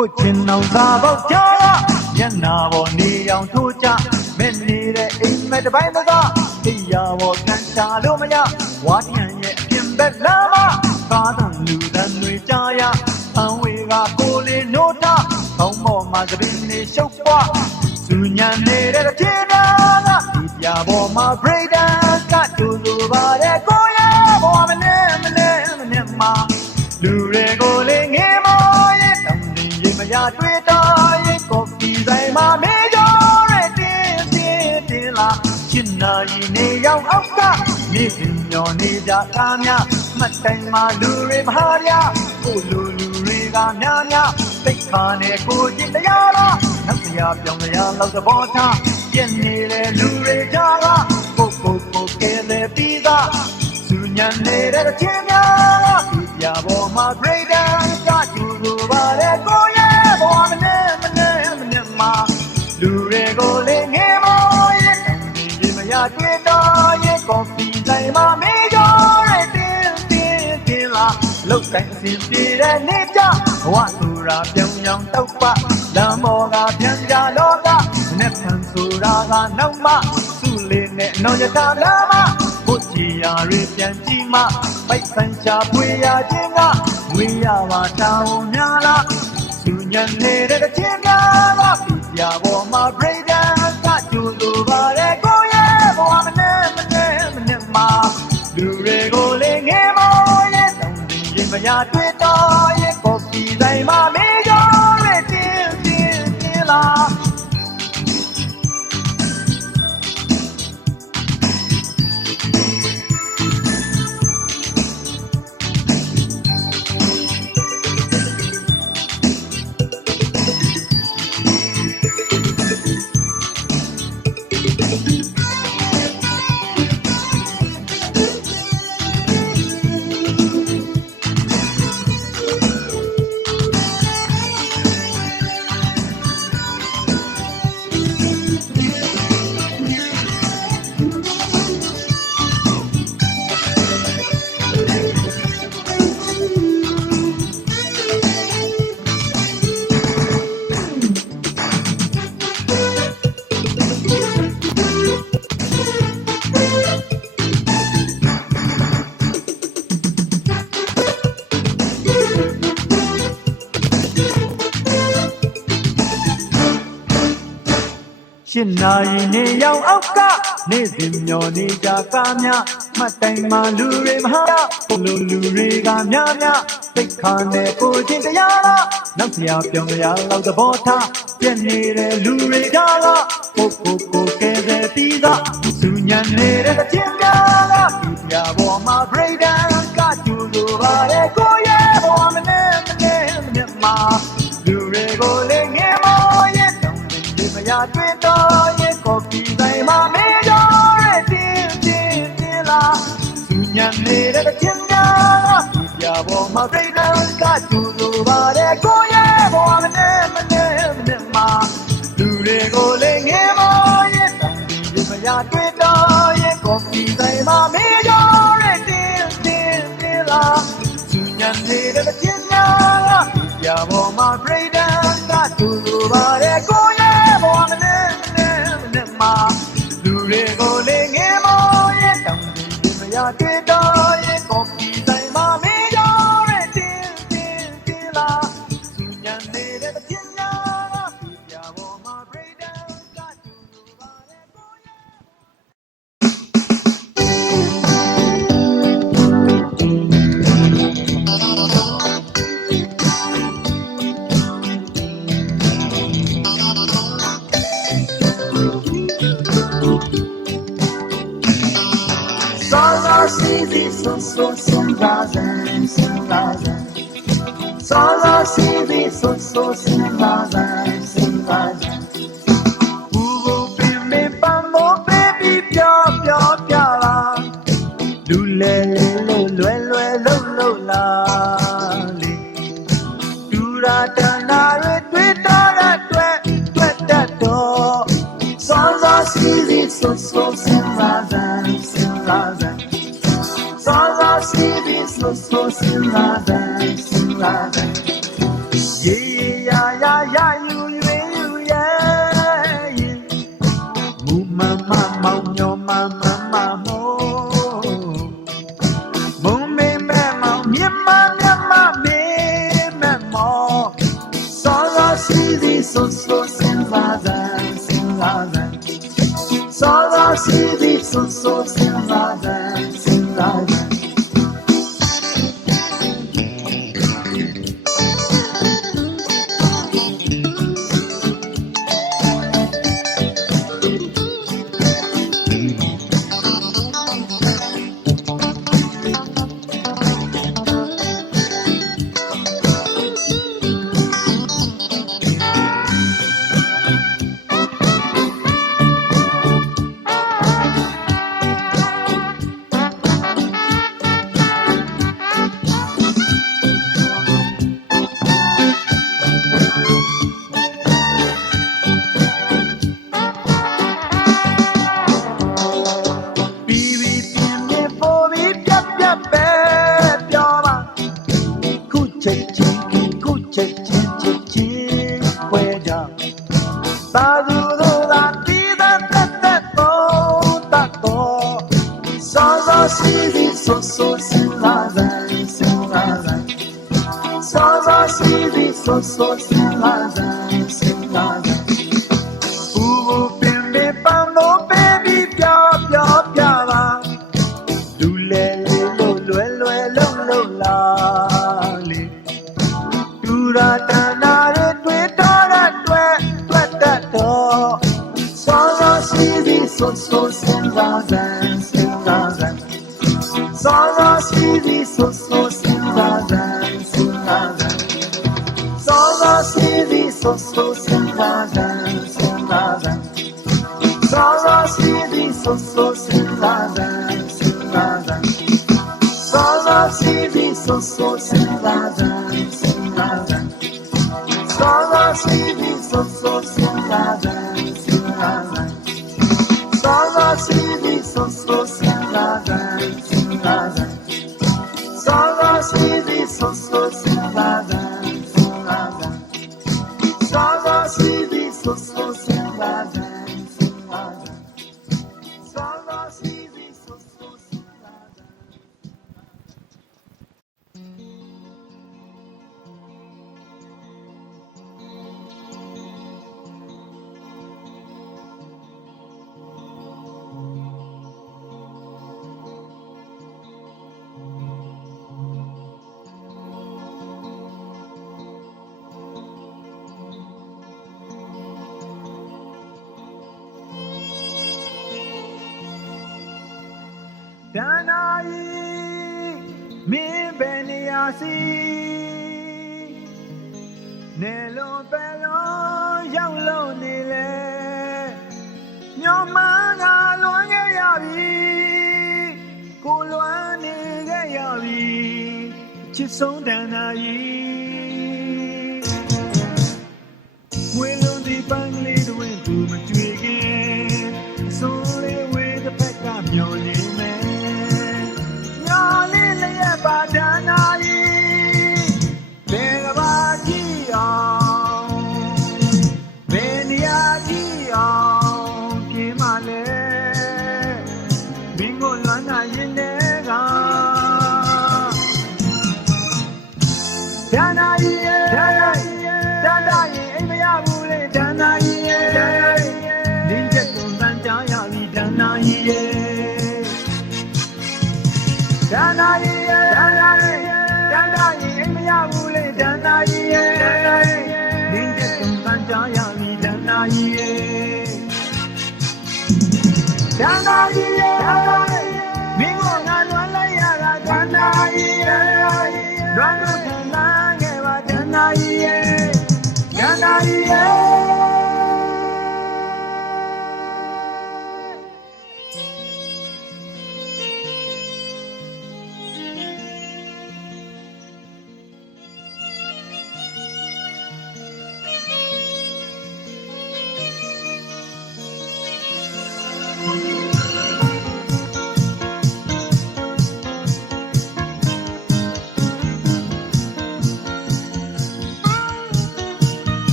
ကိုချင်အောင်သာပေါက်ကြရညနာပေါ်နေအောင်ထိုးကြမင်းနေတဲ့အိမ်မက်တစ်ပိုင်းသာတရားပေါ်ကန်ချလို့မရဝါထန်ရဲ့အပြင်ဘက်လာမကားတန်လူတန်တွေကြားရအံဝေကကိုလေးနိုးတာခေါင်းပေါ်မှာသပင်းနေရှုပ်ပွားသူညံနေတဲ့ပြေနာကဒီပြပေါ်မှာ break dance ကတူတူပါတဲ့ကိုရဘောမနေမှာလူတွေကိုလေးငယ်မောရဲ့တောင်းတင်ရင်မရတွေ့တော့ရဲ့ကော်ဖီဆိုင်မှာမေးကြတဲ့တင်းလာရှင်းနာရီနေရောက်အောက်ကနေပြင်မျောနေကြကားများမှတ်တိုင်မှာလူတွေမဟာရကိုလူတွေကများသိခါနဲ့ကိုကျင်တရားလားနောက်တရားပြောင်းတရားလောက်သဘောထားပြည့်နေတဲ့လူတွေကြားကကိုကဲလေပြီးသားသူညံနေတဲ့ချင်းများဒီပြပေါ်မှာ break dance ကတူတူပါလေကိုရဲ့ဘောမနေမှာလူတွေကိုလေးငယ်မောရဲ့ဒီမရတွေ့တော့ရဲ့ကော်ဖီဆိုင်မှာမေးကြတဲ့တင်းလာလောက်တိုင်းစင်ပြေတဲ့နေကြဘဝသူရာပြောင်းရောင်တောက်ပလမ်းပေါ်ကပြန်ကြတော့ကနဲ့ဖန်ဆိုတာကနောက်မှသူ့လေးနဲ့နောက်ရတာလာမဘုကြည်ရာတွေပြန်ကြည့်မှပိုက်ဆံချပွေရခြင်းကဝေးရပါတောင်းများလားသူညံနေတဲ့ချင်းများကပြပေါ်မှာ break dance ကတူတူပါလေကိုရဲ့ဘဝမနေမှာလူတွေကိုလေးငယ်မောရဲ့တောင်းတင်ရင်မရတွေ့တော့ရဲ့ကော်ဖီဆိုင်မှာမေးကြတဲ့တင်းလာရှင်းနာရီနေရောက်အောက်ကနေစဉ်မျောနေကြကားများမှတ်တိုင်မှာလူတွေမဟာဘုလိုလူတွေကများသိခါနဲ့ကိုချင်းတရားလားနောက်ဆရာပြောင်းရလောက်သဘောထားပြည့်နေတဲ့လူတွေကြားလားကိုကဲတဲ့ပြီးသားသူညံနေတဲ့ချင်းများလားဒီပြပေါ်မှာ break dance ကကျူလိုပါလေကိုရဲ့ဘောမနေမှာလူတွေကိုလည်းငယ်မောရဲ့တောင်းတင်မရတွေ့တော့ရဲ့ကော်ဖီဆိုင်မှာမေးကြတဲ့တင်းလာသူညံနေတဲ့ချင်းများဒီပြပေါ်မှာ break dance ကကျူလိုပါလေကိုရဲ့ဘောမနေမှာလူတွေကိုလည်းငယ်မောရဲ့တောင်းတင်မရတွေ့တော့ရဲ့ကော်ဖီဆိုင်မှာမေးကြတဲ့တင်းလာသူညံနေတဲ့ချင်းများဒီပြပေါ်မှာ break dance ကကျူလိုပါလေကိုရဲ့ဘောမနေမှာလူတွေကိုလည်းငယ်မောရဲ့တောင်းတင်မရတွေ့တော့ရဲ့ကော်ဖီဆိုင်မှာမေးကြတဲ့တင်းလာသူညံနေတဲ့ချင်းများဒီပြပေါ်မှာ break dance ကကျူလိုပါလေကိုရဲ့So sinlazen Sala sivi so sinlazen Ugo pime pambo baby pya la Lule lo la li Dura dana re twita ra tweta do Sala sivi so sinlazen So sinlazen Yeah မောင်ညောမမမမို့မုံမေမဲမောင်မြမမြမမေမဲမောစောစောစီစီဆိုဆိုစင်လာဇန်စင်လာဇန်စောစောစီစီဆိုဆိုစင်လာဇန်စင်လာဇန်So Sinlaza, Sinlaza. Ooh, baby, bando, baby, pia, pia, pia, la. Do le, lo, la, li. Do da, da, da, da, da, da, da. So, Sinlaza, Sinlaza. So, Sinlaza, Sinlaza. So Sinlaza, Sinlaza. So Sinlaza, Sinlaza. So Sinlaza, Sinlaza. So Sinlaza, Sinlaza. So Sinlaza, Sinlaza. So Sinlaza. Danai mi beniasi Nelo pelo yang lo nile Nyomanga luange yabi Kuluani ge yabi Chisong danai Mwelo di bangli duwe tu matwege Sole we the peka myoni me Badanayi, Begabadi, Beniadi, Kimale, Bingo Lana Yinega, Danayi, Danayi, Emiabule, Danayi, Ninja Tundanjaya, Danayi, Danayi. Danayi, Emiabule, Danayi, Ninja Tundanjaya, Danayi, Danayi, Bingo Nalaya, Danayi, Rano Tanangeva, Danayi, Danayi.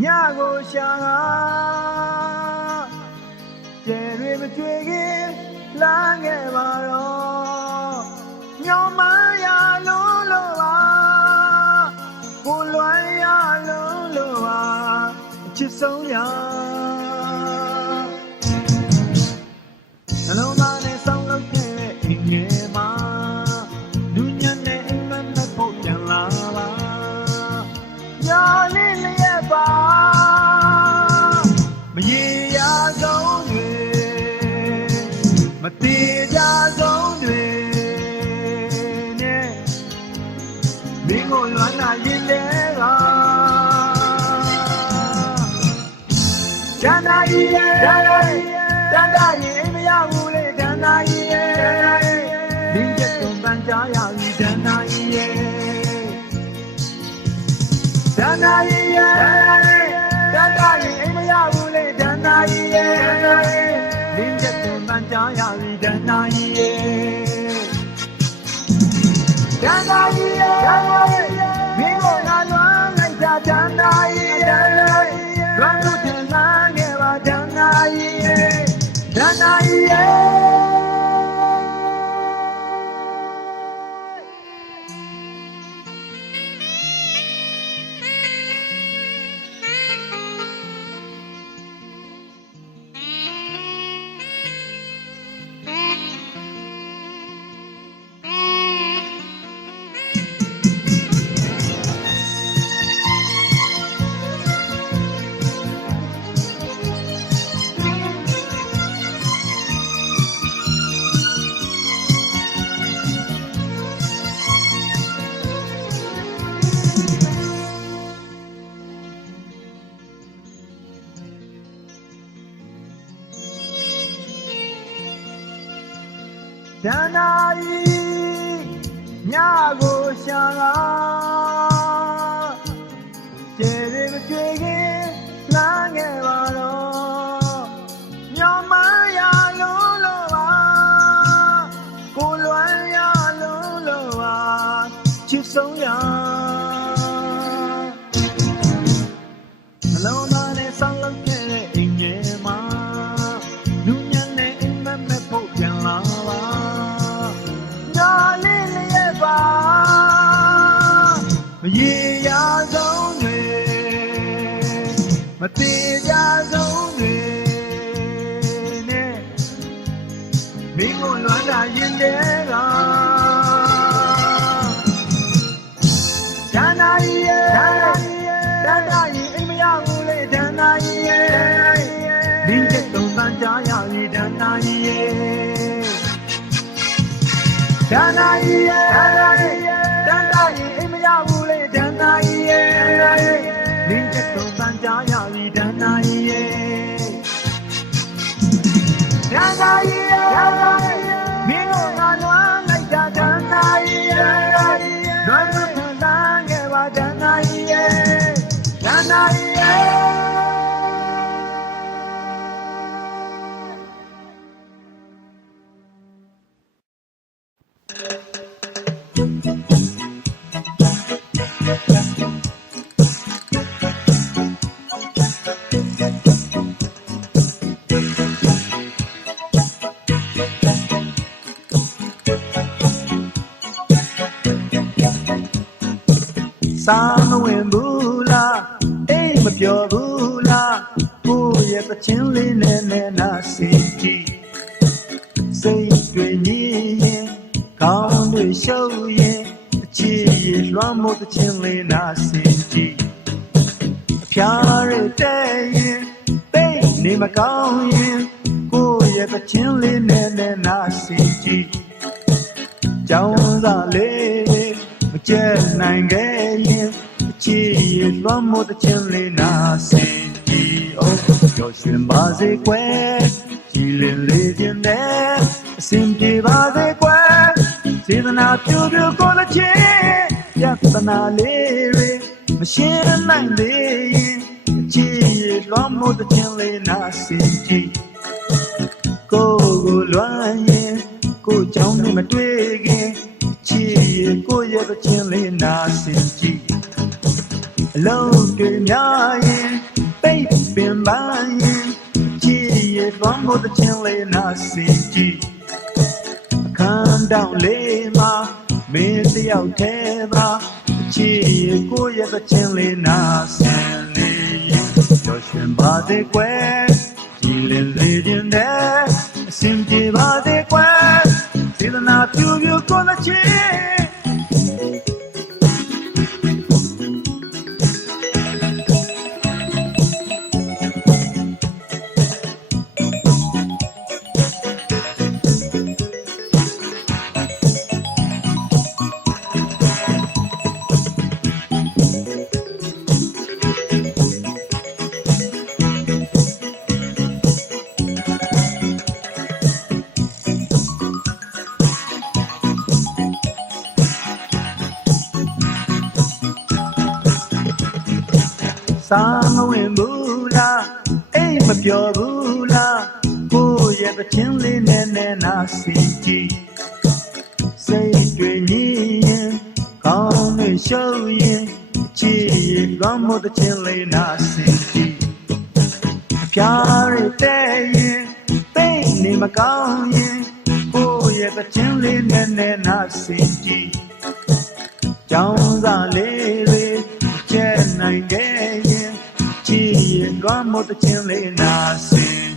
ညာကိုရှာကျဲတွေမကြွေခင်လမ်းခဲ့ပါတော့ညောင်မရလုံးလို့ပါကိုလွမ်းရလုံးလို့ပါအချစ်ဆုံးရနှလုံးသားနဲ့ဆောင်းလုပ်ခဲ့တဲ့အင်ငယ်မှာလူညံ့တဲ့အိမ်မက်နဲ့ဖို့ပြန်လာပါညာလေးလျက်ပါမရေရာဆုံးတွေမတေကြဆုံးတွေနဲ့မင်းကိုလွမ်းနာရင်တဲ့ကဒန္တာကြီးရဲ့ဒန္တာကြီးအိမ်မရဘူးလေဒန္တာကြီးရဲ့ဒီကျက်ကုန်ပန်းကြားရပြီဒန္တာကြီးရဲ့ဒန္တာကြီးရဲ့ဒန္တာကြီးအိမ်မရဘူးလေဒန္တာကြီးရဲ့ဒီကျက်ကုန်ပန်းကြားရပြီဒန္တာကြီးရဲ့ဒန္တာကြီးရဲ့မင်းကိုငါလွမ်းလိုက်တာဒန္တာကြီးရဲ့လွမ်းလို့တင်လာခဲ့ပါဒန္တာကြီးရဲ့ဒန္တာကြီးရဲ့ဒန္တာကြီးညကိုရှာကျဲတွေမကြွေခင်လမ်းခဲ့ပါတော့ညောင်မရလုံးလို့ပါကိုလွမ်းရလုံးလို့ပါချစ်ဆုံးရနှလုံးသားနဲ့ဆောင်းလုပ်ခဲ့တဲ့အင်ငယ်မှာလူညံ့တဲ့အိမ်မက်မဲ့ဖို့ပြန်လာပါမရေရာဆုံးတွေမတေကြဆုံးတွေနဲ့မင်းကိုလွမ်းတာရင်တဲ့ကဒန္တာကြီးရဲ့ဒန္တာကြီးအိမ်မရဘူးလေဒန္တာကြီးရဲ့ဒီကျက်သုံးပန်းကြားရပြီဒန္တာကြီးရဲ့ဒန္တာကြီးရဲ့ဒန္တာကြီးအိမ်မရဘူးလေဒန္တာကြီးရဲ့လင်းကျက်သုံးပန်းကြားရပြီဒန္တာကြီးရဲ့ဒန္တာကြီးရဲ့မင်းတို့ငါလွမ်းလိုက်တာဒန္တာကြီးရဲ့လွမ်းလို့ခံစားခဲ့ပါဒန္တာကြီးရဲ့ဒန္တာကြီးရဲ့စာမဝင်ဘူးလားအိမ်မပြောဘူးလားကိုယ့်ရဲ့ပချင်းလေးနဲ့နာစင်ကြည့်စိတ်တွေညည်းရင်ကောင်းတွေရှုပ်ရင်အချစ်ရလွှမ်းမိုးပချင်းလေးနာစင်ကြည့်အဖျားရတဲ့ရင်သိနေမကောင်းရင်ကိုယ့်ရဲ့ပချင်းလေးနဲ့နာစင်ကြည့်ကြောင်းစားလေးမကျဲနိုင်ခဲ့ရင်အချစ်ရလွှမ်းမိုးတဲ့ချင်းလေးနာစင်ကြည့်အောင်ကြော်ရွှင်ပါစေကွယ်ကြည်လင်လေးခြင်းနဲ့အစဉ်ပြေပါစေကွယ်စေတနာပြူပြူကိုလည်းချင်းပြဿနာလေးတွေမရှင်းနိုင်သေးရင်အချစ်ရလွှမ်းမိုးတဲ့ချင်းလေးနာစင်ကြည့်ကိုလွမ်းရင်ကိုကြောင့်မတွေ့ခင်ချီကိုရဲ့ပချင်းလေးနာစင်ကြည့်အလုံးတွေ Yayin, baby, buying, G, one more the chili, nothing. Come down, Lima, meet the Altera, G, go at the chili, nothing. Joshua body quest, Jilin leading there, Simply body quest, till not you gonna change. Samoin bula, eh, my pure bula, oh, yeah, the chili, and I see. Say, dreaming, come and show you, gee, one more the chili, I see. Piare, pain, my going, oh, yeah, the chili, and I see. Jones are lady, Jen, I gave. One more the chili nothing.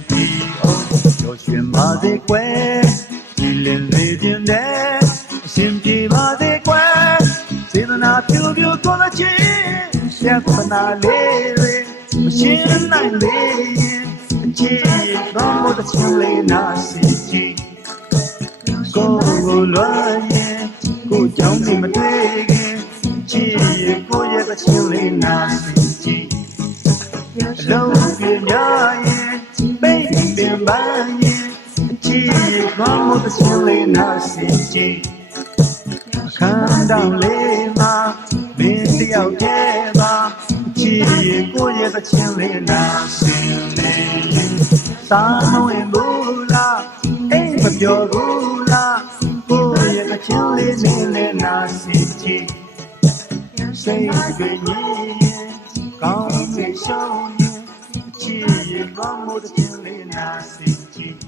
Oh, Joshua body quest, Jilin leading there, Simply body quest, Seven up to you gonna change, Shepana lady, Machine nine lady, G, one more the chili nothing. Go, go, jump in my day, G, go, yeah, the chili nothing. Love you, yeah, baby, buying, G, one more the chili, nothing. Come down, Lima, meet the Altera, G, go, yeah, the chili, nothing. Samoin bula, eh, but your bula, go, yeah, the chili, nothing. Say, baby, come and show you. One more the chili, nothing.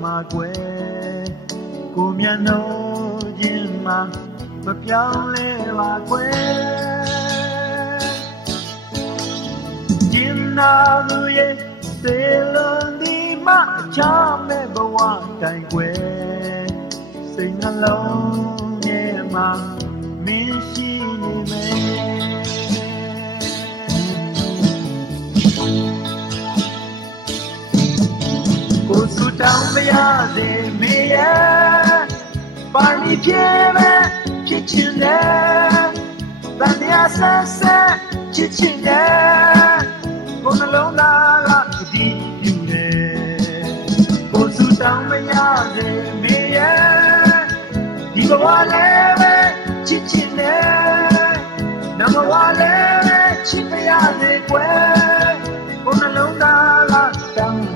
My way, come ya no jima, ma piaule la que. Jina luye, se lo di ma chame bawa tai que. Sing alone, yeah, ma, me she me. Down the yard, me, Barney Jimmy, kitchen there, Banya Sasa, kitchen there, gonna long la deep you there. Go to down the yard, me, you go on there, kitchen there, number one, chip the yard, gonna long la down.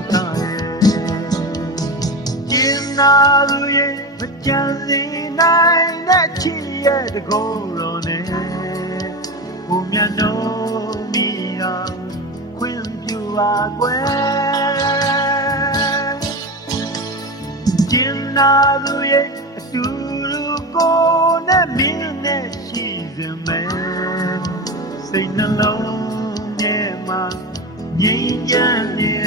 Naluye, Mackenzie, nine that she had to go on it. Whom you know me, Queen, you are Gwen. Jim Naluye, to go, that mean that she's a man. Sing alone, yeah, ma, yeah.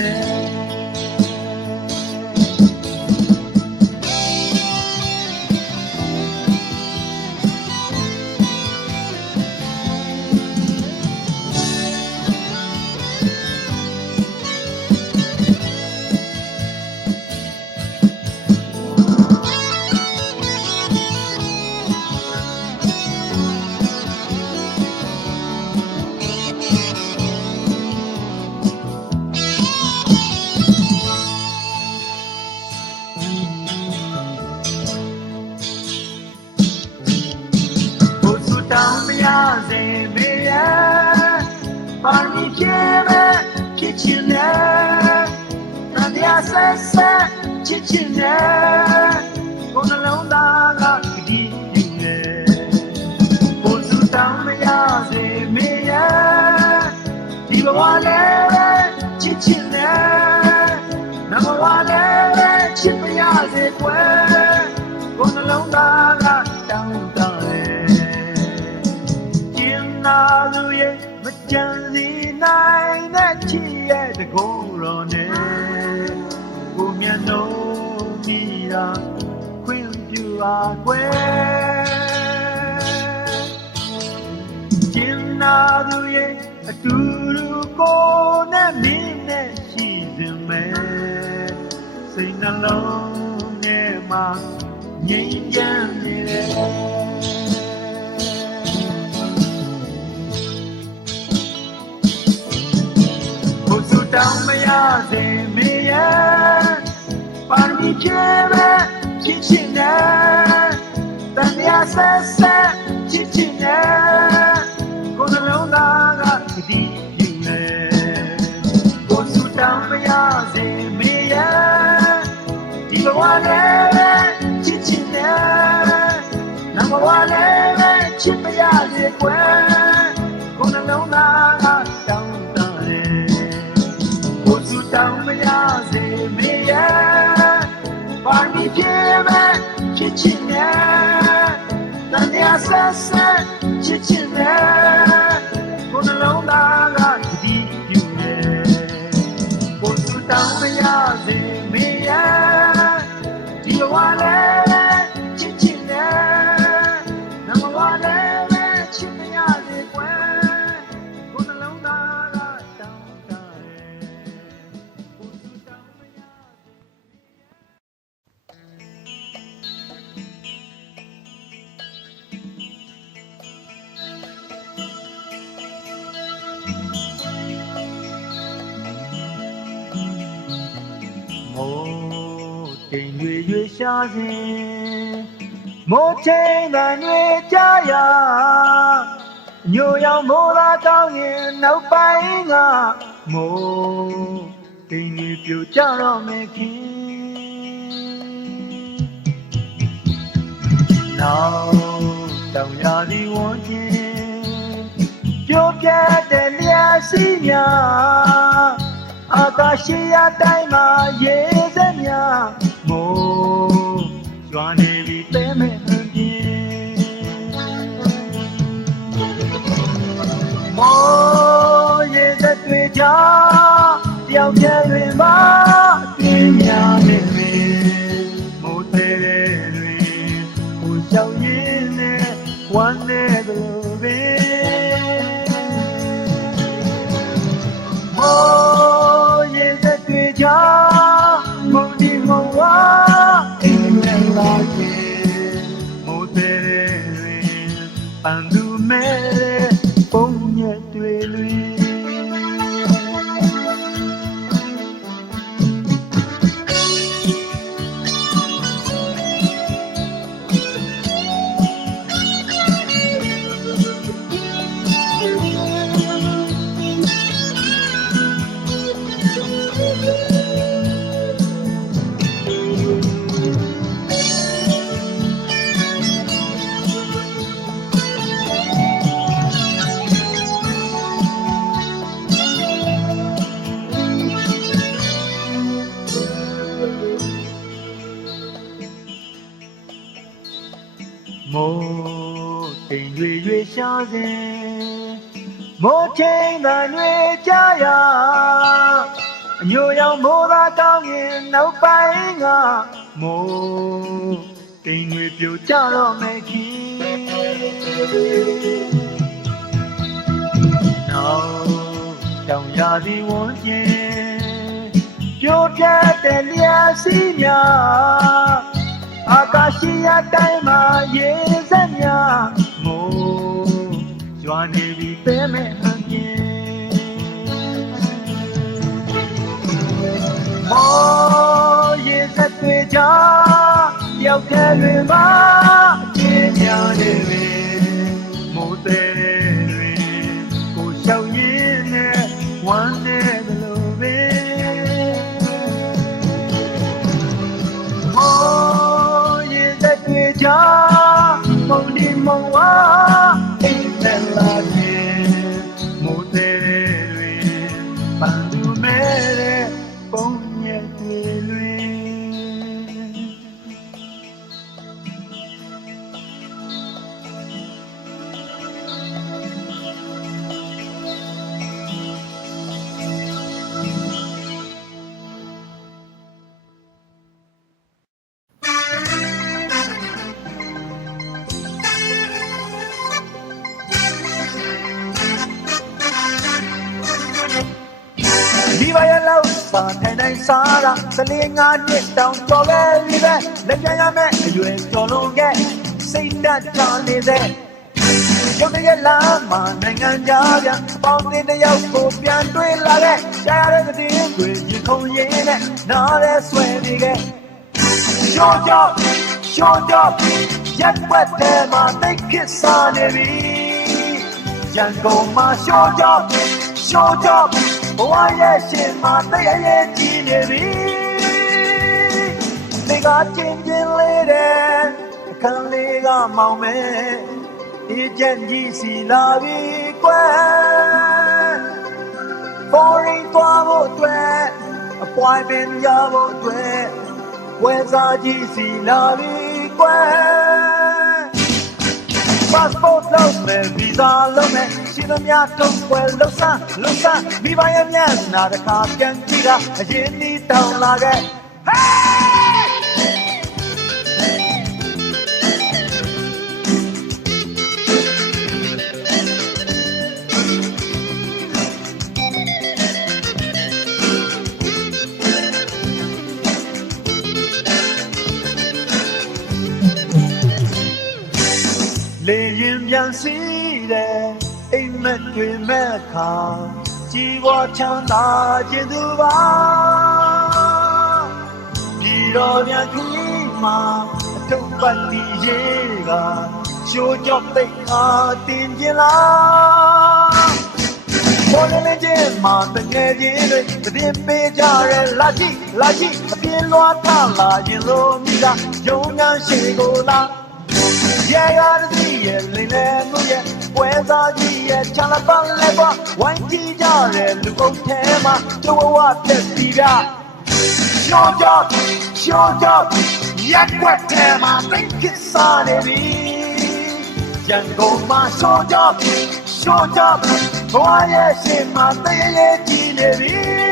ဖြစ်မဲ့ဖြစ်ချင်တယ်တန်တရားဆက်ဆက်ချစ်ချင်တယ်ကိုယ်နှလုံးသားကဒီယူနေကိုယ်စုတောင်းမရစေမေးရဒီဘဝနဲ့ချစ်ချင်တယ်နမဝနဲ့ချစ်မရစေကွယ်ကိုယ်နှလုံးသားကတောင်းတတယ်ကျင်နာလူရဲ့မကြံစီနိုင်တဲ့ချစ်ရဲ့တကိုယ်တော်နဲ့ကိုမျက်နှာကြည့်တာခွင့်ပြုပါကွယ်ကျင်နာသူရဲ့အတူတူကိုနဲ့မင်းနဲ့ရှိစဉ်မဲ့စိတ်နှလုံးနဲ့မှငြိမ်းချမ်းနေတယ်ကိုစုတောင်းမရစေမေးရပါမီချေမဲ့ချစ်ချင်တယ်တန်တရားဆက်ဆက်ချစ်ချင်တယ်ကိုယ်နှလုံးသားကဒီပြင်းနေကိုစုတောင်းမရစေမေးရဒီဘဝနဲ့ချစ်ချင်တယ်နမဝနဲ့ချစ်မရစေကွယ်ကိုယ်နှလုံးသားကတောင်းတတယ်ကိုစုတောင်းမရစေမေးရပါမီပြေမဲ့ချစ်ချင်တယ်တန်တရားဆက်ဆက်ချစ်ချင်တယ်ကိုယ်နှလုံးသားကဒီယူနေကိုယ်စုတောင်းမရစေမေးရဒီဘဝနဲ့ချစ်ချင်တယ်နမဝနဲ့ချစ်မရစေကွယ်ကိုယ်နှလုံးသားကတောင်းတတယ်ကိုယ်စုတောင်းမရမိုးတိမ်တွေရွေရှားစဉ်မိုးချိန်တန်တွေကြားရညိုရောင်မိုးသာကောင်းရင်နောက်ပိုင်းကမိုးတိမ်တွေပြိုကျတော့မယ်ခင်နောက်တောင်ရသည်ဝန်းကျင်ပြိုပြတ်တဲ့လျှာစီးများအာကာရှိရတိုင်းမှာရေစက်များမိုးရွာနေပြီတဲမဲ့ဟန်ပြင်းမိုးရေစက်တွေကြားတယောက်တည်းတွင်ပါတွင်များနေပြီမိုးတဲတွေကိုရှောင်ရင်းနဲ့ဝမ်းနေလို့ပဲမိုးရေစက်တွေကြားမုန်ဒီမဝါအိမ်နဲ့လာခဲ့မိုးတဲတွေပန်းသူမဲ့ပုံညက်တွေလွင်မိုးတိမ်တွေရွေရှားစဉ်မိုးချိန်တန်တွေကြားရအညိုရောင်မိုးသာကောင်းရင်နောက်ပိုင်းကမိုးတိမ်တွေပြိုကျတော့မယ်ခင်နောက်တောင်ရသည်ဝန်းကျင်ပြိုပြတ်တဲ့လျှာစီးများအာကာရှိရတိုင်းမှာရေစက်များမိုးရွာနေပြီတဲမဲ့ဟန်ပြင်းမိုးရေစက်တွေကြားတယောက်တည်းတွင်ပါအကျဉ်းများနေပြီမိုးတဲတွေကိုရှောင်ရင်းနဲ့ တွေ့လွင်ဒီပါရလောက်စာထိုင်တိုင်းစားတာ14 5နှစ်တောင်ကျော်ပဲဒီပဲလက်ပြန်ရမယ်အရွယ်ကျော်လွန်ခဲ့စိတ်ဓာတ်ချနေစေရုပ်တရက်လာမှနိုင်ငံခြားပြန်ပေါင်းတင်တယောက်ကိုပြန်တွေ့လာခဲ့ရှားရတဲ့တည်တွေရင်ခုန်ရင်းနဲ့နားရဲဆွဲနေခဲ့ရှော့ကြော့ရက်ွက်တဲ့မှာတိတ်ခစ်စားနေပြီရန်ကုန်မှာရှော့ကြော့ဘဝရဲ့ရှင်မှာတရရဲ့ကြီးနေပြီဒီကချင်းလေးတဲ့အခန်းလေးကမောင်မဲဒီကျန်ကြီးစီလာပြီကွယ်ပေါ်ရင်သွားဖို့အတွက်အပွိုင်ပင်ရဖို့အတွက်ဝဲစားကြီးစီလာပြီကွယ် passport လုံးမဲ့ visa လုံးမဲ့ရှင်မများတော့ွယ်လှဆန်းမိဘရဲ့မျက်နှာတစ်ခါပြန်ကြည့်တာအရင်နီးတောင်းလာခဲ့ လေရင်ပြန်စီးတယ်အိမ်မက်တွေမဲ့ခါကြီးပွားချမ်းသာခြင်းသူပါပြည်တော်ပြန်ခီးမှာအထုပ်ပတ်တီရေးကရှိုးကြော့တိတ်ခါတင်ကျင်လာပေါ်နေခြင်းမှာတကယ်ချင်းတွေတည်ပေးကြရဲလာကြည့်အပြင်းလွားထလာရင်လို့မိကယုံငန်းရှိကိုလာရေကားစီရဲ့လင်းလဲမှုရဲ့ပွဲစားကြီးရဲ့ချလာပန်းလဲပွားဝိုင်းကြည့်ကြရဲလူအုပ်ထဲမှာကျဝဝပြက်စီပြရှော့ကြော့ရက်ွက်ထဲမှာတိတ်ခစ်စားနေပြီရန်ကုန်မှာရှော့ကြော့ဘဝရဲ့ရှင်မှာတရရဲ့ကြီးနေပြီ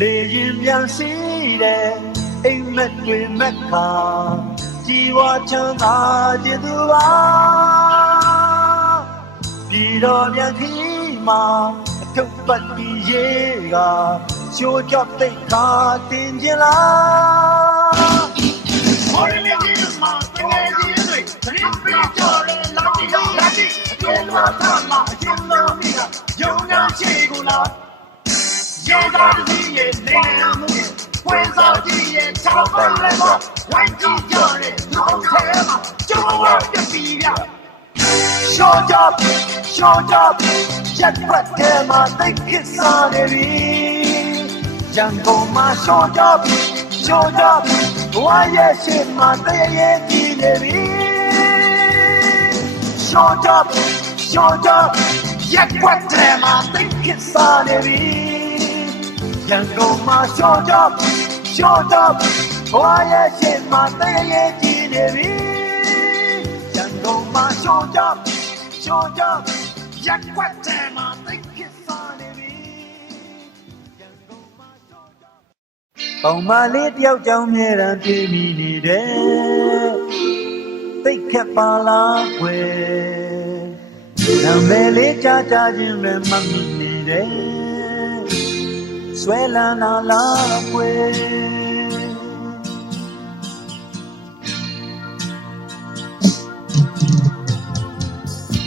လေရင်ပြန်စီးတယ်အိမ်မက်တွေမက်ခါကြီးဝါချမ်းသာခြင်းသူပါပြည်တော်ပြန်ခီးမှာအထုပ်ပတ်ပြီးရေးကရှိုးကြော့တိတ်ခါတင်ကျင်လာပေါ်ရလေးကြီးမှာတကယ်ကြီးတွေသတိပေးကြရဲလာကြည့်အကျဉ်းလာတာမှာအကျဉ်းလုံးမိကယုံနာရှိကိုလာရေကားကြီးရဲ့နေနာမှုရဲ့ပွဲစားကြီးရဲ့ချောင်းပန်းလေးမှာဝိုင်းကြည့်ကြတဲ့လူအုပ်ထဲမှာကျုံဝတ်ပြပြီးပြရှော့ကြော့ရက်ွက်ထဲမှာတိတ်ခစ်စားနေပြီရန်ကုန်မှာရှော့ကြော့ဘဝရဲ့ရှင်မှာတရရဲ့ကြီးနေပြီရှော့ကြော့ရက်ွက်ထဲမှာတိတ်ခစ်စားနေပြီရန်ကုန်မှာရှော့ကြော့ဘဝရဲ့ရှင်မှာတရရဲ့ကြီးနေပြီရန်ကုန်မှာရှော့ကြော့ရက်ွက်ထဲမှာတိတ်ခစ်စားနေပြီရန်ကုန်မှာရှော့ကြော့ပေါင်မလေးတယောက်ကြောင့်မြဲတမ်းပြေးမိနေတယ်တိတ်ခက်ပါလားကွယ်နာမည်လေးကြားချင်းပဲမှတ်မိနေတယ်ဆွဲလန်းလာလားကွယ်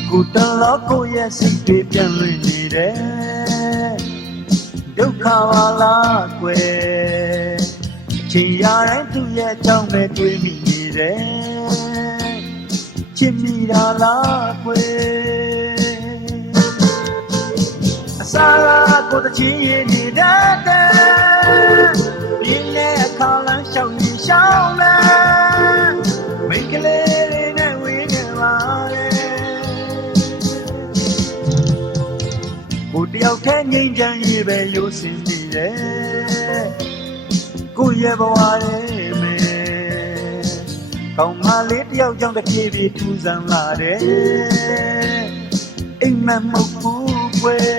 ကိုတလောကိုရဲ့စိတ်တွေပြန်လွင်နေတယ်ဒုက္ခပါလားကွယ်ချင်ရတိုင်းသူ့ရဲ့အကြောင်းပဲတွေးမိနေတယ်ချစ်မိတာလားကွယ် Saraကိုတချင်းရနေတတ်တယ်ပြင်းတဲ့အခါလမ်းရှောင်ရင်ရှောင်းလမ်းမိတ်ကလေးတွေနဲ့ဝေးနေပါလေကိုတယောက်တည်းငြိမ်းချမ်းရေးပဲရိုးစင်နေတယ်ကိုရဲ့ဘဝလေးမေကောင်းမလေးတယောက်ကြောင့်တစ်ပြေးပြေးထူးဆန်းလာတယ်အိမ်မက်မဟုတ်ဘူးကွယ်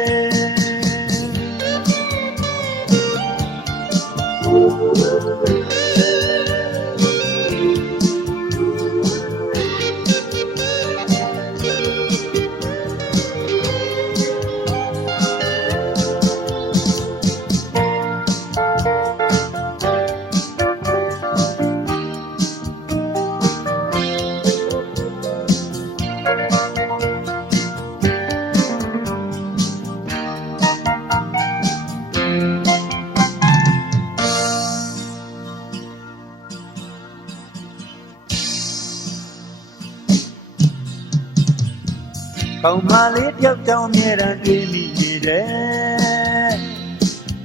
ကောင်းမလေးတယောက်ကြောင့်မြဲတမ်းတွေ့မိနေတယ်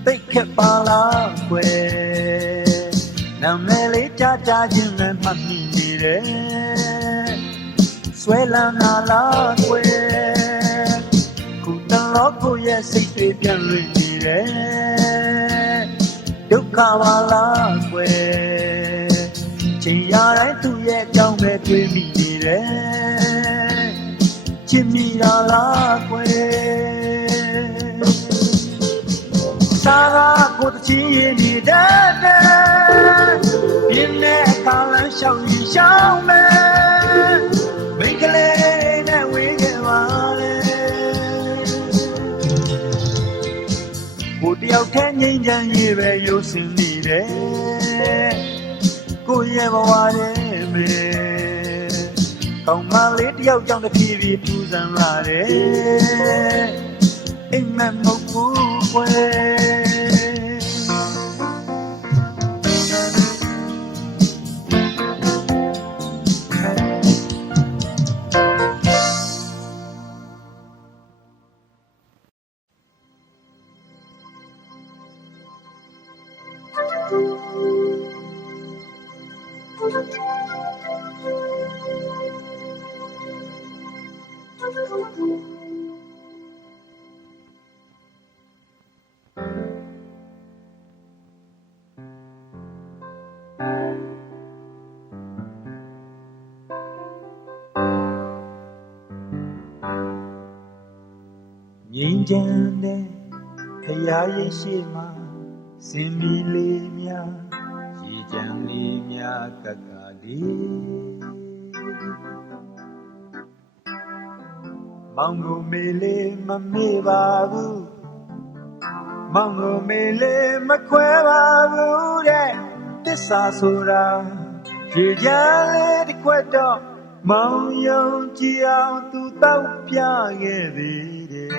သိခက်ပါလားကွယ်နာမည်လေးကြားကြားချင်းနဲ့မှတ်မိနေတယ်ဆွဲလန်းလာလားကွယ်ခုတလောကိုရဲ့စိတ်တွေပြန်လွင်နေတယ်ဒုက္ခပါလားကွယ်ချိန်ရတိုင်းသူ့ရဲ့ကြောင့်ပဲတွေ့မိနေတယ်ချစ်မိတာလားကွယ်စာကိုတချင်းရနေတတ်တယ်ပြင်းတဲ့အခါလမ်းရှောင်ရင်ရှောင်းမယ်မိတ်ကလေးနဲ့ဝေးခဲ့ပါလေကိုတယောက်တည်းငြိမ်းချမ်းရေးပဲရိုးစင်နေတယ်ကိုရဲ့ဘဝရဲ့မေကောင်းမလေးတယောက်ကြောင့်တစ်ပြေးပြေးထူးဆန်းလာတယ်အိမ်မက်မဟုတ်ဘူးကွယ်ငြိမ်းချမ်းတဲ့ဖရာရဲ့ရှိမှစင်မီလေးများရေချမ်းလေးများကကလေးမောင်ကိုမေလေးမမေ့ပါဘူးမောင်ကိုမေလေးမခွဲပါဘူးတဲ့သစ္စာဆိုတာရေချမ်းလေးတစ်ခွက်တော့မောင်ယုံကြည်အောင်သူတောက်ပြခဲ့သေးတယ်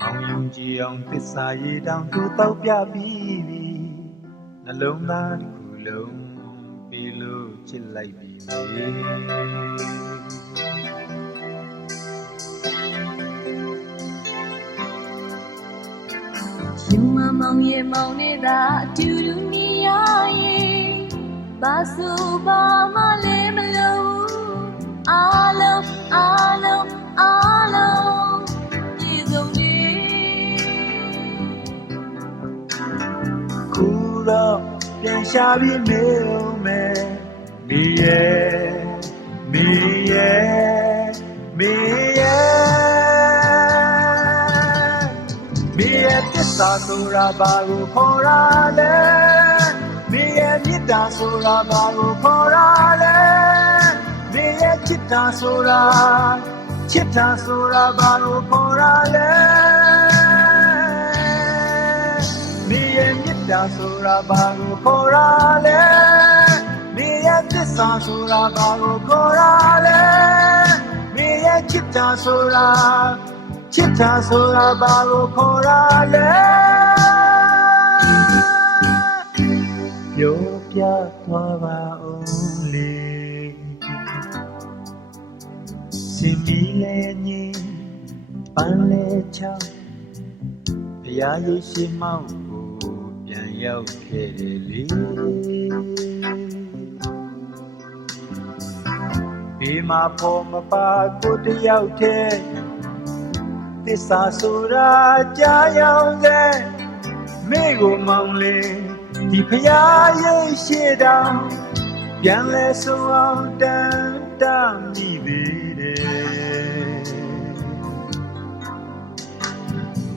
မောင်ယုံကြည်အောင်သစ္စာရည်တောင်သူတောက်ပြပြီးပြီနှလုံးသားတစ်ခုလုံးပြီးလို့ချစ်လိုက်ပြီရှင်မမောင်ရဲ့မောင်နေတာအတူတူနေရရဲ့ဘာဆိုဘာမှလည်းမလို့အားလုံးပြေဆုံးနေခုတော့ပြန်ရှာပြီးမေးဦးမယ်မိရဲ့သစ္စာဆိုတာဘာကိုခေါ်ရလဲမိရဲ့မေတ္တာဆိုတာဘာကိုခေါ်ရလဲမိရဲ့ချစ်တာဆိုတာဘာကိုခေါ်ရလဲမိရဲ့မေတ္တာဆိုတာဘာကိုခေါ်ရလဲမိရဲ့သစ္စာဆိုတာဘာကိုခေါ်ရလဲမိရဲ့ချစ်တာဆိုတာဘာကိုခေါ်ရလဲပြောပြသွားပါဦးလေစ င်မီလဲညင်းပန်းလဲချောင်းဘုရားရဲ့ရှိမောက်ကိုပြန်ရောက်ခဲ့တယ်လေဒီမှာဖို့မပါကိုတယောက်တည်းသစ္စာဆိုတာကြားရောက်တဲ့မိကိုမောင်လေဒီဖရာရဲ့ရှိတောင်ပြန်လဲဆိုအောင်တန်တမိသေးတယ်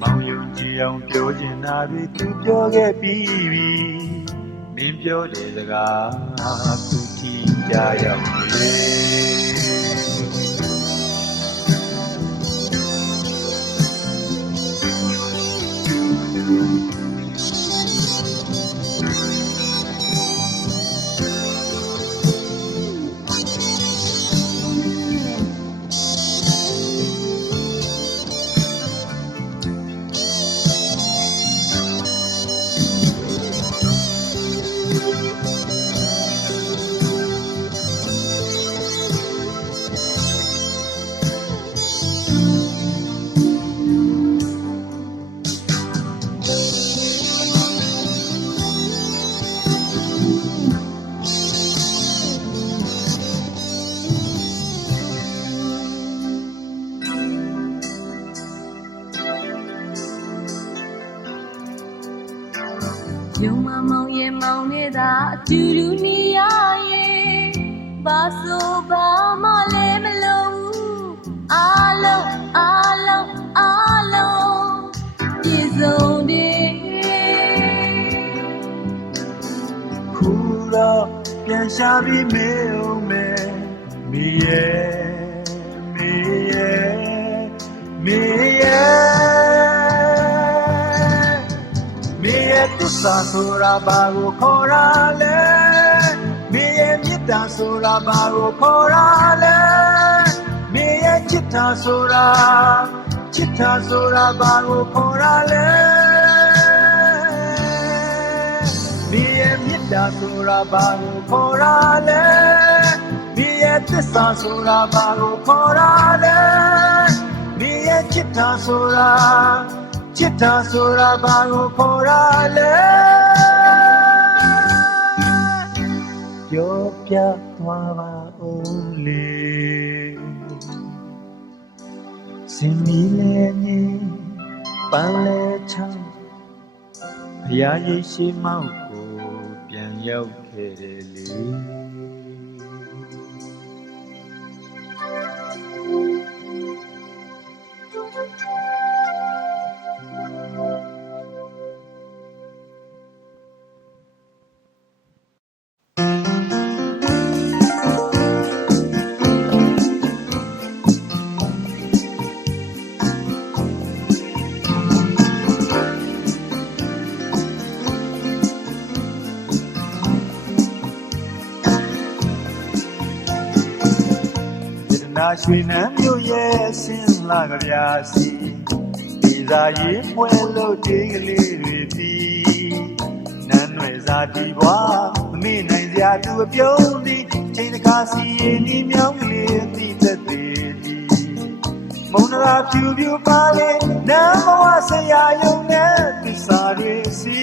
မောင်ယုံကြည်အောင်ပြောချင်တာတွေသူပြောခဲ့ပြီးပြီမင်းပြောတဲ့စကားသူကြည့်ကြရောက်နေယုံမမောင်ရဲ့မောင်နေတာအတူတူနေရရဲ့ဘာဆိုဘာမှလည်းမလုံးအားလုံးပြည့်စုံတယ်ခုတော့ပြန်ရှာပြီးမေးဦးမယ်မေသစ္စာဆိုတာဘာကိုခေါ်ရလဲမေရဲ့မေတ္တာဆိုတာဘာကိုခေါ်ရလဲမေရဲ့ချစ်တာဆိုတာဘာကိုခေါ်ရလဲမေရဲ့မေတ္တာဆိုတာဘာကိုခေါ်ရလဲမေရဲ့သစ္စာဆိုတာဘာကိုခေါ်ရလဲမေရဲ့ချစ်တာဆိုတာဘာကိုခေါ်ရလဲပြောပြသွားပါဦးလေစင်မီလဲညင်းပန်းလဲချောင်းဘုရားရဲ့ရှိမောက်ကိုပြန်ရောက်ခဲ့တယ်လေနာရွှေနန်းမြို့ရဲ့ဆင်းလာကြပြစီဒီသာရေးပွဲလို့ဒီကလေးတွေပြီးနန်းွယ်စာတီဘွားမမေ့နိုင်စရာသူအပြုံးသည်ချိန်တစ်ခါစီရင်ဒီမြောင်းကလေးသိသက်သေးသည်မုံနာဖြူဖြူပါလေနန်းဘဝဆရာယုံနဲ့သစ္စာတွေစီ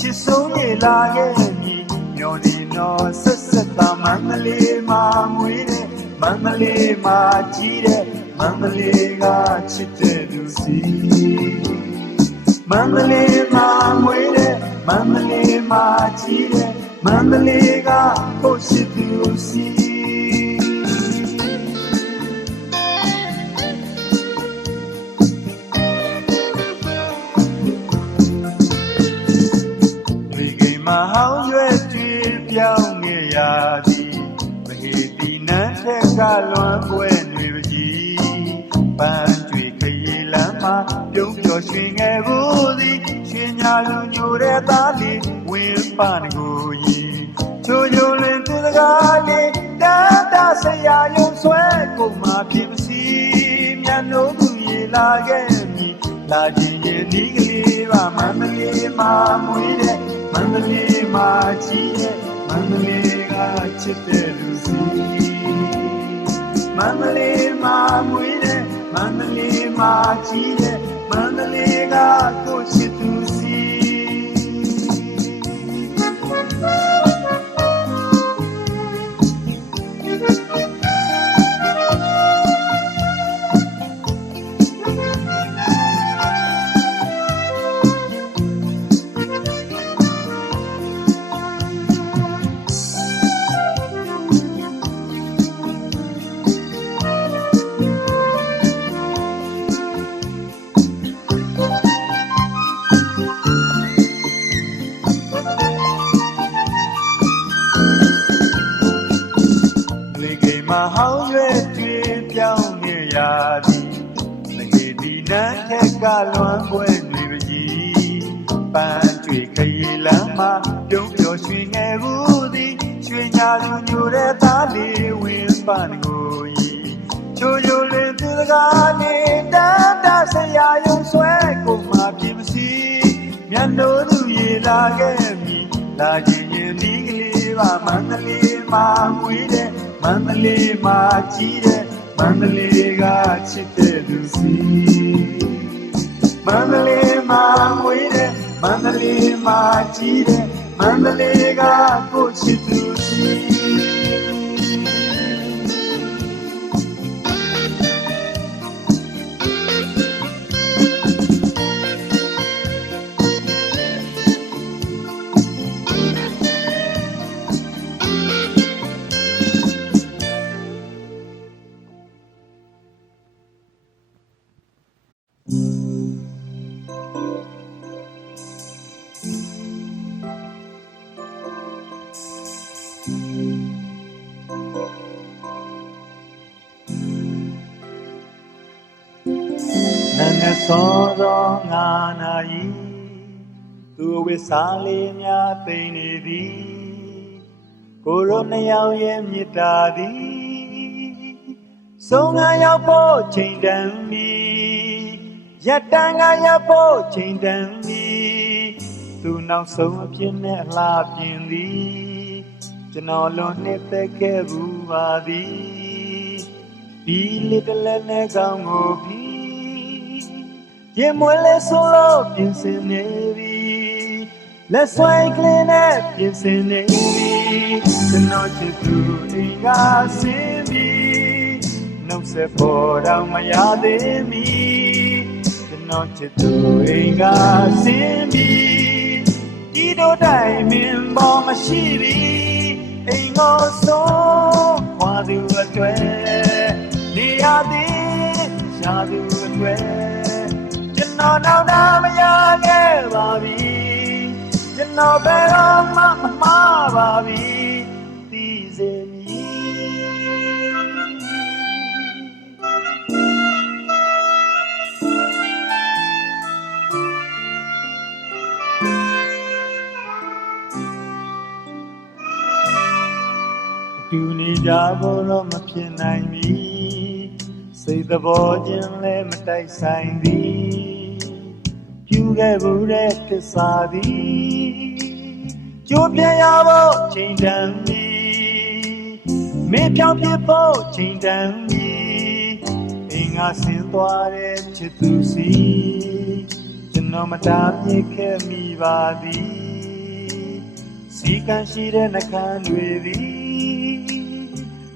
ချစ်ဆုံးရလာခဲ့မည်မျောနေတော့ဆက်ဆက်သာမန္တလေးမှာမွေးတဲ့မန္တလေးမှာကြီးတဲ့မန္တလေးကချစ်တဲ့သူစီမန္တလေးမှာမွေးတဲ့မန္တလေးမှာကြီးတဲ့မန္တလေးကကိုချစ်သူစီဒီကိမ်းမဟောင်းရွယ်တွေပြောင်းငယ်ရသည်ထက်ကလွန်ပွဲတွေပကြီးပန်းကြွေခရီးလမ်းမှာပြုံးပျော်ရွှင်ခဲ့ဘူးသည်ရွှင်ညာလူညိုတဲ့သားလေးဝင်းပန်းကိုကြီးချိုချိုလင်းသူတကားလေးတန်းတဆရာယုံဆွဲကိုမှဖြစ်မစီမျက်နှုံးသူရေလာခဲ့မည်လာခြင်းရဲ့ဒီကလေးပါမန္တလေးမှာမွေးတဲ့မန္တလေးမှာကြီးတဲ့မန္တလေးကချစ်တဲ့လူစီမ န္တလေးမှာမွေးတဲ့မန္တလေးမှာကြီးတဲ့မန္တလေးကကိုချစ်သူစီမဟောင်းရွယ်တွေပြောင်းနေရသည်ငရေဒီနန်းခက်ကလွမ်းပွဲတွေပကြီးပန်းကျွေခရီလမ်းမှာပြုံးပျော်ရွှင်ငယ်ဘူးသည်ရွှေညာလူညိုတဲ့သားလေးဝင်းပန်းကိုကြီးချိုချိုလေးသူစကားနဲ့တန်းတဆရာယုံဆွဲကိုမှပြင်းမစီမျက်နှာသူရေလာခဲ့ပြီလာခြင်းရင်ဒီကလေးပါမန္တလေးမှာမွေးတဲ့မန္တလေးမှာကြီးတဲ့မန္တလေးကချစ်တဲ့လူစီမန္တလေးမှာမွေးတဲ့မန္တလေးမှာကြီးတဲ့မန္တလေးကကိုချစ်သူစီနန်းနဲ့စောသောငါနာဤသူဝိစားလေးများသိနေသည်ကိုရောနှစ်ယောက်ရဲ့မြတ်တာသည်ဆုံးငါရောက်ဖို့ချိန်တန်မီရတန်ကရောက်ဖို့ချိန်တန်မီသူနောက်ဆုံးအဖြစ်နဲ့အလားပြင်သည်ကျွန်တော်လွန်နှစ်သက်ခဲ့ဘူးပါသည်ဒီလေးတလက်နဲ့ကောင်းကိုပြီးရင်မွေးလဲဆိုလို့ပြင်ဆင်နေပြီလက်ဆွဲကလေးနဲ့ပြင်ဆင်နေပြီကျွန်တော်ချစ်သူအိမ်ကဆင်းပြီနှုတ်ဆက်ဖို့တော့မရသေးမီကျွန်တော်ချစ်သူအိမ်ကဆင်းပြီဒီတို့တိုင်းမင်းပေါ်မရှိပြီအိမ်ကိုဆုံးခွာသူအတွက်နေရသည်ရှာသူအတွက်ကျွန်တော်နောက်တာမရခဲ့ပါပြီကျွန်တော်ဘယ်တော့မှမမှားပါပြီသိစေမည်တူနေကြဖို့တော့မဖြစ်နိုင်ပြီစိတ်သဘောချင်းလည်းမတိုက်ဆိုင်သည်ပြုခဲ့ဘူးတဲ့သစ္စာသည်ကြိုးပြရဖို့ချိန်တန်ပြီမေးပြောင်းပြဖို့ချိန်တန်ပြီအိမ်ကဆင်းသွားတဲ့ချစ်သူစီကျွန်တော်မတားမြစ်ခဲ့မိပါသည်စီကံရှိတဲ့နှခမ်းတွေသည်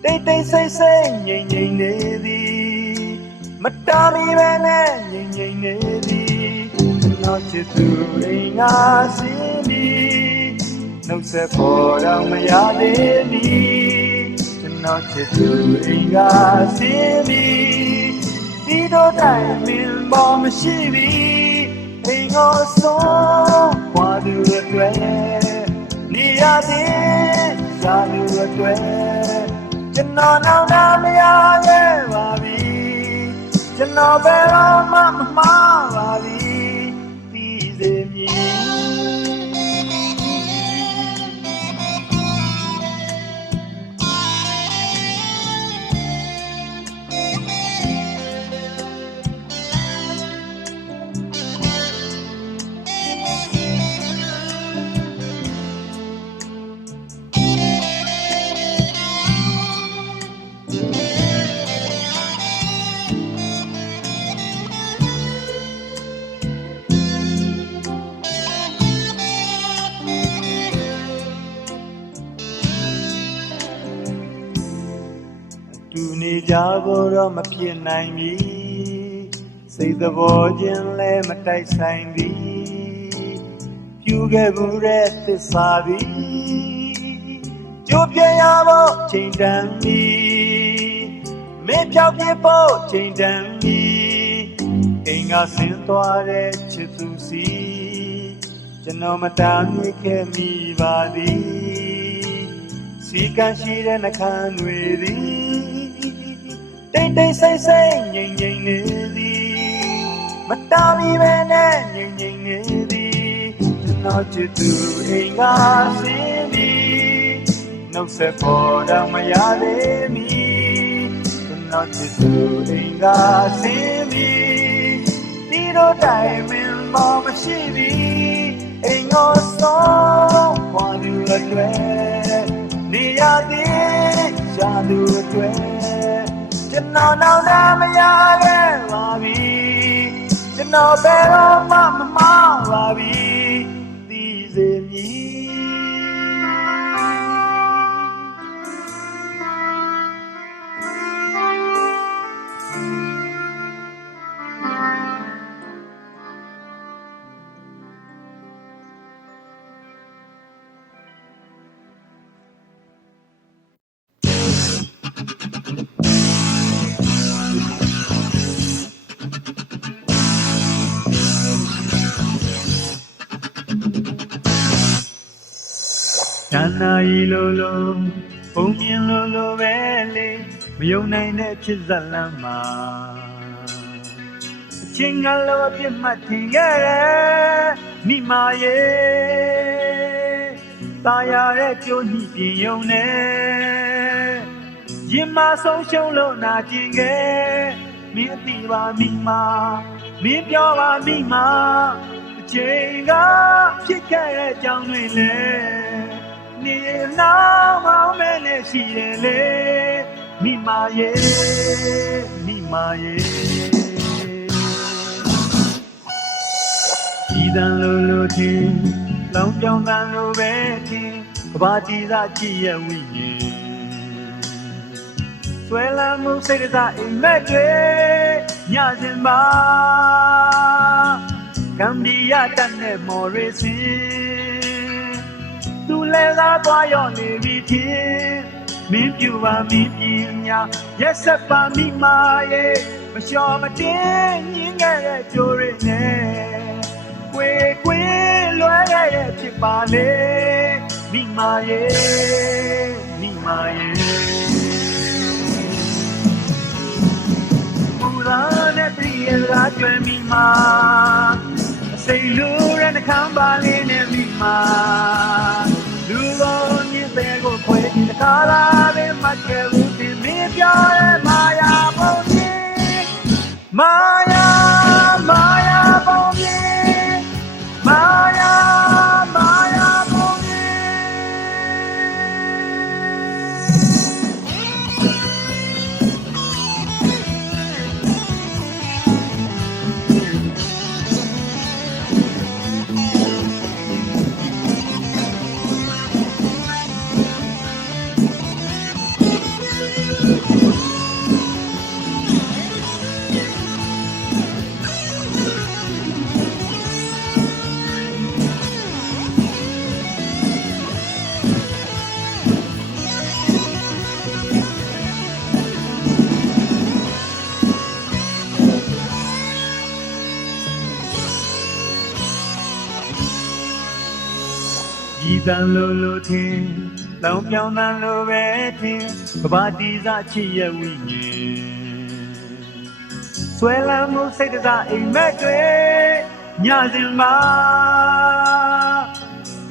တိတ်တိတ်ဆိတ်ဆိတ်ငြိမ်ငြိမ်နေသည်မတားမိပဲနဲ့ငြိမ်ငြိမ်နေသည်ကျွန်တော်ချစ်သူအိမ်ကဆင်းပြီးနှုတ်ဆက်ဖို့တော့မရသေးသည်ကျွန်တော်ချစ်သူအိမ်ကဆင်းပြီးဒီတို့တိုင်းမင်းပေါ်မရှိပြီအိမ်ကိုဆုံးခွာသူအတွက်နေရသည်ရှာသူအတွက်ကျွန်တော်နောက်တာမရခဲ့ပါပြီကျွန်တော်ဘယ်တော့မှမမှားပါပြီသိစေမည် ဖို့တော့မဖြစ်နိုင်ပြီစိတ်သဘောချင်းလည်းမတိုက်ဆိုင်သည်ပြုခဲ့ဘူးတဲ့သစ္စာသည်ကြိုးပြရဖို့ချိန်တန်ပြီမင်းပြောက်ပြဖို့ချိန်တန်ပြီအိမ်ကဆင်းသွားတဲ့ချစ်သူစီကျွန်တော်မတားမြစ်ခဲ့မိပါသည်စီကံရှိတဲ့နှခမ်းတွေသည်တိတ်တိတ်ဆိတ်ဆိတ်ငြိမ်ငြိမ်နေသည်မတားမိပဲနဲ့ငြိမ်ငြိမ်နေသည်ကျွန်တော်ချစ်သူအိမ်ကဆင်းပြီးနှုတ်ဆက်ပေါ်တော့မရသေးမီကျွန်တော်ချစ်သူအိမ်ကဆင်းပြီးဒီတော့တိုင်းမင်းမောမရှိပြီအိမ်ကိုဆုံးခွာသူအတွက်နေရသည်ရှာသူအတွက်ကျွန်တော်နောက်လည်းမရခဲ့ပါပြီကျွန်တော်ဘယ်တော့မှမမပါပြီသိစေမည်ဉာဏ်နာရီလိုလိုပုံမြင်လိုလိုပဲလေမယုံနိုင်တဲ့ဖြစ်ဇလမ်းမှာအချင်းကလောပြတ်မှတ်ထင်ခဲ့တယ်မိမာရဲ့တာယာတဲ့ကြိုးညှိပြင်ယုံနဲ့ရင်မဆုံးရှုံးလို့နာကျင်ခဲ့မင်းအတိပါမိမာမင်းပြောပါမိမာအချိန်ကဖြစ်ခဲ့တဲ့ကြောင်းတွေလေနေနောက်မောင်းမဲနဲ့ရှိတယ်လေမိမာရဲ့မိမာရဲ့ဒီတန်လိုလိုထင်လောင်ပြောင်းတန်လိုပဲထင်ကဘာတီးစားကြည့်ရဲ့ဝိညာဉ်ဆွဲလမ်းမှုစိတ်တစားအိမ်မက်တွေညစဉ်ပါကံဒီရတတ်တဲ့မော်ရီစင်သူလဲသားသွားရောနေပြီဖြစ်မင်းပြူပါမင်းပြင်းညာရက်ဆက်ပါမိမာရဲ့မလျှော်မတင်းညင်းခဲ့တဲ့ကြိုးရည်နဲ့ကွယ်ကွယ်လွယ်ခဲ့တဲ့ဖြစ်ပါလေမိမာရဲ့မိမာရဲ့မူလာနဲ့ပြည်ရတာကျွမ်းမိမာစိတ်လူရတဲ့ခံပါလေးနဲ့မိမာလူလုံးညစ်တဲ့ကိုခွဲပြီးတခါလာပဲမကဲဘူးဒီမင်းပြောရဲ့မာယာပုံကြီးမာယာမာယာပုံကြီးမာယာမာယာပုံကြီးဒီတန်လိုလိုထင်လောင်ပြောင်းတန်လိုပဲထင်ကဘာတီးစားချစ်ရဲ့ဝိညာဉ်ဆွဲလမ်းမှုစိတ်တစားအိမ်မက်တွေညစဉ်မှာ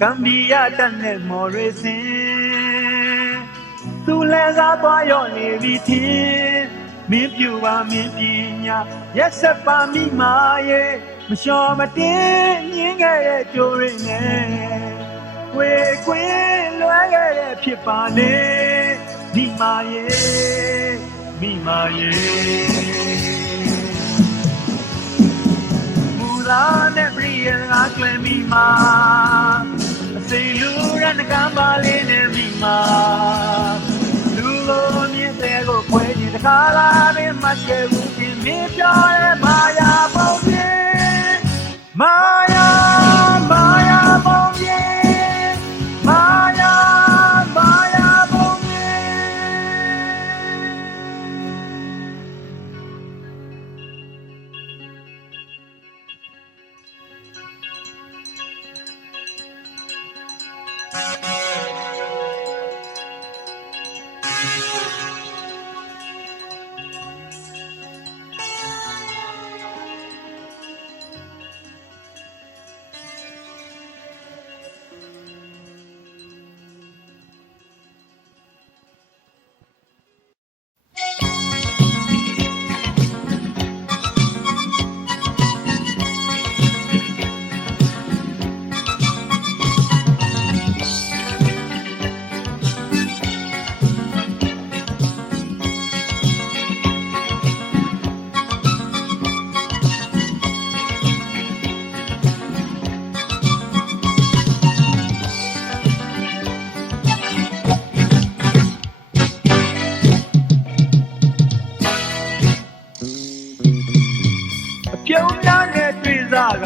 ကံဘီရတတ်တဲ့မော်ရီစင်သူလဲစားသွားရောနေပြီထင်မင်းပြူပါမင်းပြညာရက်ဆက်ပါမိမာရဲ့မလျှော်မတင်းညင်းခဲ့ရဲ့ကြိုးရင်းနဲ့ကွယ်ကွယ်လွယ်ခဲ့တဲ့ဖြစ်ပါလေမိမာရဲ့မိမာရဲ့မူလာနဲ့ပြည်ရတာကျွမ်းမိမာအစိမ်လူရတဲ့ခံပါလေးနဲ့မိမာလူလိုမြင့်တဲ့ကိုခွဲခြင်း ကားလာနေမှကျဲဘူးဒီမင်းပြောတဲ့မာယာပုံပြင်းမာယာမာယာပုံပြင်းမာယာမာယာပုံပြင်းပြုံးများနဲ့တွေ့စားက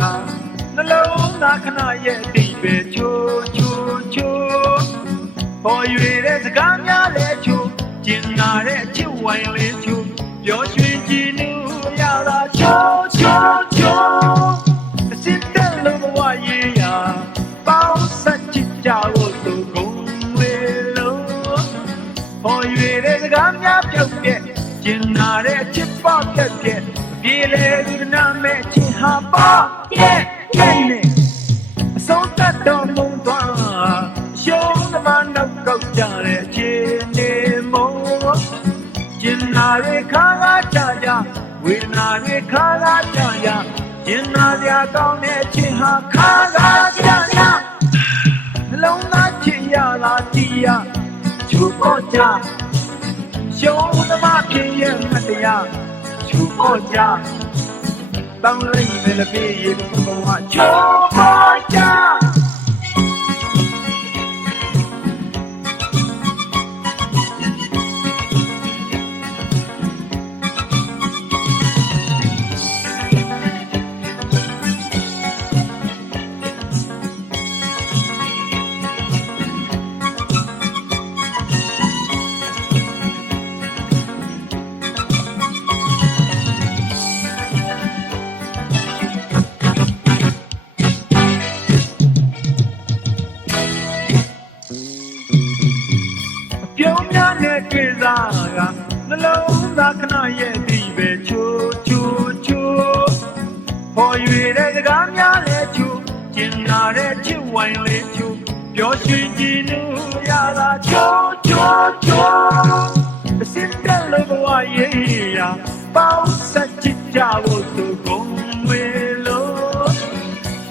နှလုံးသားခဏရဲ့အတိပဲချိုးချိုးချိုးပေါ်ရွေတဲ့စကားများလဲချိုးကျင်နာတဲ့အချစ်ဝိုင်းလေးချိုးပျော်ရွှင်ကြည်နူးရတာချိုးချိုးချိုးအစစ်တဲ့လုံးဘဝရေးရာပေါင်းဆက်ချစ်ကြဖို့သူကုန်လေးလုံးပေါ်ရွေတဲ့စကားများပြုတ်ပြက်ကျင်နာတဲ့အချစ်ပေါက်ပြက်ပြက်ပြေလေသူနာမဲ့ချင်ဟာပေါ့ရဲ့ရဲ့နဲ့အဆုံးသတ်တော်မူသွားရှုံးသမားနောက်ကောက်ကြတဲ့ခြေနေမုံကျင်နာရဲ့ခါကားကြကြဝေဒနာရဲ့ခါကားကြကြကျင်နာစရာကောင်းတဲ့ချင်ဟာခါကားကြကြနှလုံးသားချင်ရတာတီးရချိုးပေါ်ကြရှုံးသမားဖြစ်ရဲ့မတရားချိုးပေါ်ကြတောင်းလိုက်မယ်လေပြေးဘုံကချိုးပေါ်ကြပြုံးများနဲ့တွေ့စားကနှလုံးသားခဏရဲ့အတိပဲချိုးချိုးချိုးပေါ်ရွေတဲ့စကားများလဲချိုးကျင်နာတဲ့ချစ်ဝိုင်းလေးချိုးပျော်ရွှင်ကြည်နူးရတာချိုးချိုးချိုးအစစ်တဲ့လုံးဘဝရေးရာပေါင်းဆက်ချစ်ကြဖို့သူကုန်ဝေလို့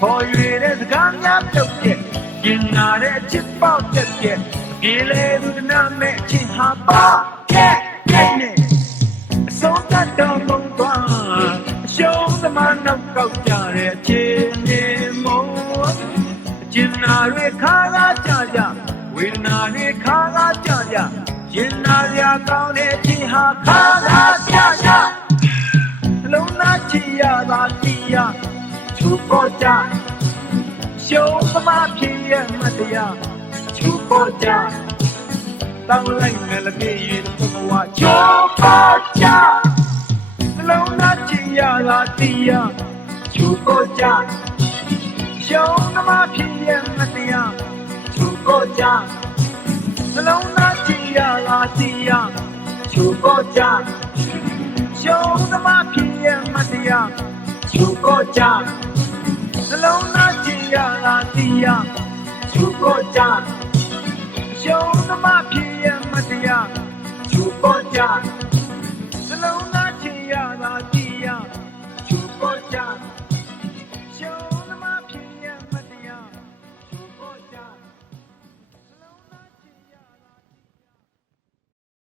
ပေါ်ရွေတဲ့စကားများပြုတ်ပြက်ကျင်နာတဲ့ချစ်ပေါက်ပြက်ပြက်ပြေလေသူနာမဲ့ချင်ဟာပေါ့ရဲ့ရဲ့နဲ့အဆုံးသတ်တော်မူသွားအရှုံးသမားနောက်ကောက်ကြတဲ့ခြေနေမုံကျင်နာရဲ့ခါကားကြကြဝေဒနာရဲ့ခါကားကြကြရင်နာစရာကောင်းတဲ့ချင်ဟာခါကားကြကြနှလုံးသားချင်ရတာတီးရချိုးပေါ်ကြရှုံးသမားဖြစ်ရဲ့မတရားချိုးပေါ်ကြတောင်းလိုက်မယ်လေပြေးဘုံကချိုးပေါ်ကြနှလုံးသားချင်ရတာတီးရချိုးပေါ်ကြရှုံးသမားဖြစ်ရဲ့မတရားချိုးပေါ်ကြနှလုံးသားချင်ရတာတီးရချိုးပေါ်ကြရှုံးသမားဖြစ်ရဲ့မတရားချိုးပေါ်ကြနှလုံးသားချင်ရတာတီးရချိုးပေါ်ကြရှုံးသမားဖြစ်ရဲ့မတရားချိုးပေါ်ကြ